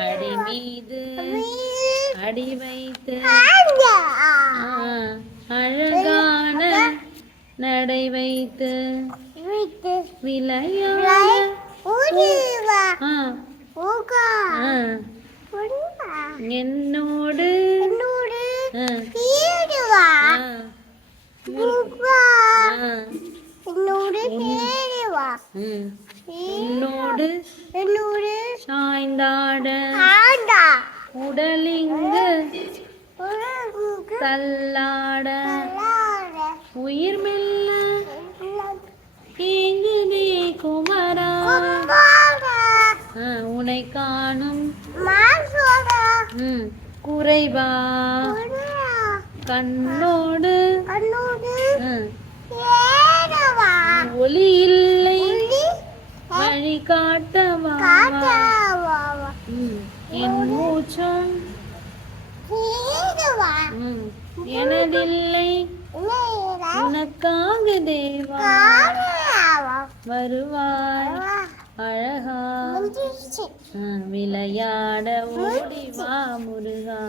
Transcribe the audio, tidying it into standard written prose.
அடி மீது அடி வைத்து அழகான நடை வைத்து விளையாட என்னோடு என்னோடு சாய்ந்தாட உடலிங்கு தள்ளாட உயிர் மெல்ல ஏங்குதே குமரா உனை காணும் குறைவா கண்ணோடு ஒளி இல்லை வழி காட்டவா என் மூச்சம் எனதில்லை உனக்காக தேவா வருவாய் அழகா விளையாட ஓடிவா முருகா.